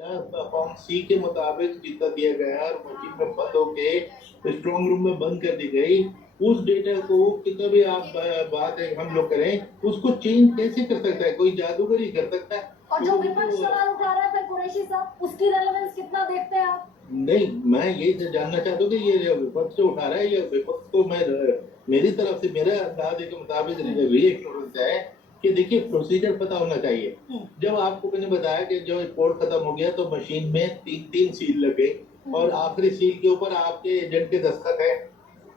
Form सी के मुताबिक जितना दिया गया और मशीन में बंद होके स्ट्रॉन्ग रूम में बंद कर दी गई, उस डेटा को कितना भी आप बात है हम लोग करें, उसको चेंज कैसे कर सकता है? कोई जादूगर ही कर सकता है। और जो विपक्ष सवाल उठा रहा था कुरैशी साहब, उसकी रेलेवेंस कितना देखते हैं आप? नहीं, मैं यही जानना चाहता हूँ कि ये जो विपक्ष जो उठा रहा है, ये विपक्ष को मैं मेरी तरफ से मेरा अंदाजे के मुताबिक रीएश्योरेंस है कि देखिए प्रोसीजर पता होना चाहिए। जब आपको मैंने बताया कि जो कोड खत्म हो गया तो मशीन में तीन सील लग गई और आखिरी सील के ऊपर आपके एजेंट के दस्तखत है,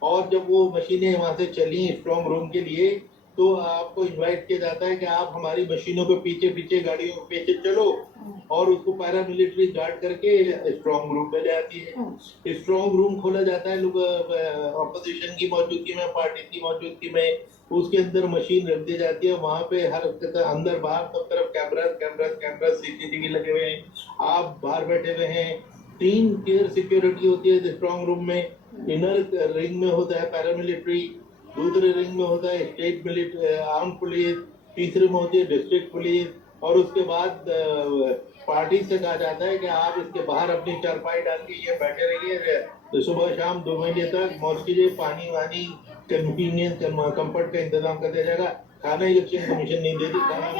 और जब वो मशीनें वहां से चली स्ट्रॉन्ग रूम के लिए तो आपको इनवाइट किया जाता है कि आप हमारी मशीनों के पीछे पीछे गाड़ियों के पीछे चलो, और उसको पैरामिलिट्री गार्ड करके स्ट्रॉन्ग रूम में ले आती है। स्ट्रॉन्ग रूम खोला जाता है लोग ऑपोजिशन की मौजूदगी में, पार्टी की मौजूदगी में, उसके अंदर मशीन रख दी जाती है। वहां पे हर अंदर बाहर सब तरफ कैमरा सीसीटीवी लगे हुए हैं, आप बाहर बैठे हुए हैं। 3 टियर सिक्योरिटी होती है स्ट्रॉन्ग रूम में। इनर रिंग में होता है पैरामिलिट्री, दूसरे रिंग में होता है स्टेट मिलिट्री आर्म पुलिस, तीसरे में होती है डिस्ट्रिक्ट पुलिस, और उसके बाद पार्टी से कहा जाता है कि आप इसके बाहर अपनी चारपाई डाल के ये बैठे रहिए, तो सुबह शाम 2 महीने तक मौज कीजिए, पानी वानी कन्वीनियंस कंफर्ट का इंतजाम कर दिया जाएगा। खाना इलेक्शन कमीशन नहीं देती, खाना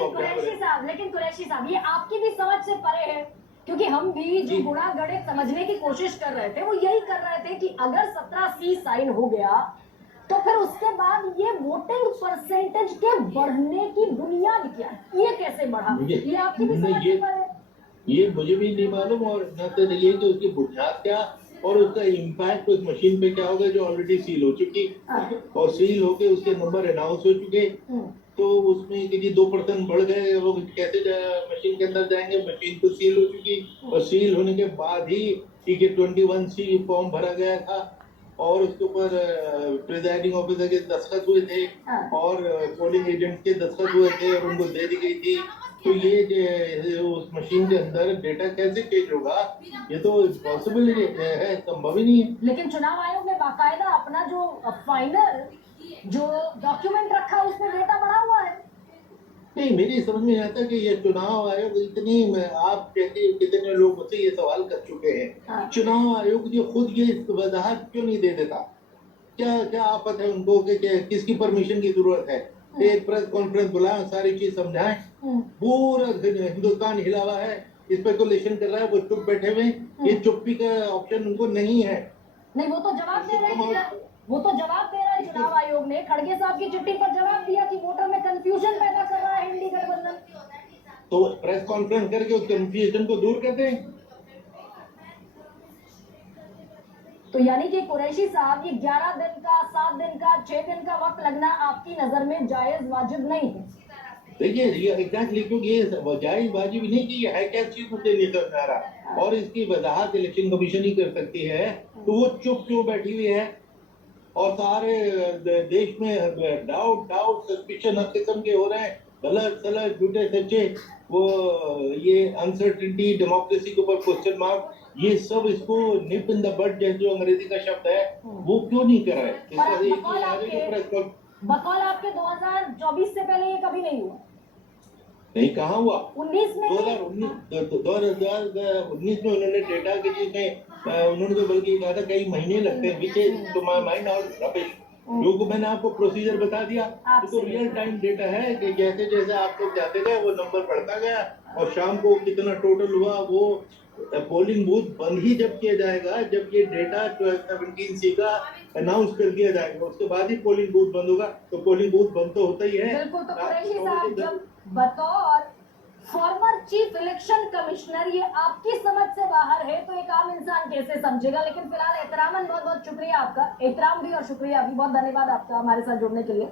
लेकिन कुरैशी साहब ये आपकी भी समझ से परे है, क्योंकि हम भी जो गुणा गणित समझने की कोशिश कर रहे थे वो यही कर रहे थे कि अगर 17C साइन हो गया तो फिर उसके बाद ये वोटिंग परसेंटेज के बढ़ने की बुनियाद क्या है, ये कैसे बढ़ा? ये आपकी भी समझ से परे है। ये मुझे भी नहीं मालूम, और न तो ये कि उसकी बुनियाद क्या और उसका इम्पैक्ट उस मशीन पे क्या होगा जो ऑलरेडी सील हो चुकी, और सील होके उसके नंबर अनाउंस हो चुके, तो उसमें कि 2% बढ़ गए, वो कैसे मशीन के अंदर जाएंगे? मशीन तो सील हो चुकी, और सील होने के बाद ही टिकट 21C फॉर्म भरा गया था, और उसके ऊपर प्रिजाइडिंग ऑफिसर के दस्तखत हुए थे, और पोलिंग एजेंट के दस्तखत हुए थे, और उनको दे दी गई थी। तो ये उस मशीन के अंदर डेटा कैसे चेंज होगा? ये तो पॉसिबल है, संभव ही नहीं है। लेकिन चुनाव आयोग ने बाकायदा अपना जो फाइनल जो डॉक्यूमेंट रखा उसमें डेटा बढ़ा हुआ है। नहीं, मेरी समझ में आता कि ये चुनाव आयोग इतनी, आप कहते कितने लोग मुझसे ये सवाल कर चुके हैं, चुनाव आयोग जो खुद ये वजाहत क्यों नहीं दे देता? क्या क्या आफत है उनको कि किसकी परमिशन की जरूरत है? एक प्रेस कॉन्फ्रेंस बुलाएं, सारी चीज समझाएं। पूरा हिंदुस्तान हिला हुआ है, स्पेकुलेशन कर रहा है, वो चुप बैठे हुए। ये चुप्पी का ऑप्शन उनको नहीं है। नहीं, वो तो जवाब दे रहे हैं, वो तो जवाब दे रहा है चुनाव आयोग ने। खड़गे साहब की चिट्ठी पर जवाब दिया कि वोटर में कंफ्यूजन पैदा कर रहा है इंडी गठबंधन। तो प्रेस कॉन्फ्रेंस करके उस कंफ्यूजन को दूर करते हैं। तो यानी कि कुरैशी साहब ये 11 दिन का, 7 दिन का, 6 दिन का वक्त लगना आपकी नजर में जायज वाजिब नहीं है? देखिए ये एग्जैक्टली, क्योंकि ये जायज वाजिब नहीं कि ये है क्या चीज मुझे नहीं समझ आ रहा, और इसकी वजाहत इलेक्शन कमीशन ही कर सकती है, तो वो चुप क्यों बैठी हुई है? और सारे देश में डाउट डाउट सस्पिशन हर किस्म के हो रहे हैं, गलत सलत झूठे सच्चे, वो ये अनसर्टिनिटी, डेमोक्रेसी के ऊपर क्वेश्चन मार्क, ये सब इसको निप इन द बड जो अंग्रेजी का शब्द है, वो क्यों नहीं कर रहा है? बकौल आपके 2024 से पहले ये कभी नहीं हुआ? नहीं, कहाँ हुआ? 19 में 2019 में उन्होंने डेटा के चीज में उन्होंने तो बल्कि कहा था कई महीने लगते हैं, which is to my mind out rubbish, क्योंकि मैंने आपको प्रोसीजर बता दिया। तो रियल टाइम डेटा है कि जैसे जैसे आप लोग जाते गए वो नंबर बढ़ता गया, और शाम को कितना टोटल हुआ, वो पोलिंग बूथ बंद ही जब किया जाएगा जब ये डेटा 17C का अनाउंस कर दिया जाएगा, उसके बाद ही पोलिंग बूथ बंद होगा। तो पोलिंग बूथ बंद तो होता ही है। बिल्कुल। तो कुरैशी साहब, जब बतौर फॉर्मर चीफ इलेक्शन कमिश्नर ये आपकी समझ से बाहर है तो एक आम इंसान कैसे समझेगा? लेकिन फिलहाल एहतरामन बहुत बहुत शुक्रिया आपका, एहतराम भी और शुक्रिया भी, बहुत धन्यवाद आपका हमारे साथ जुड़ने के लिए।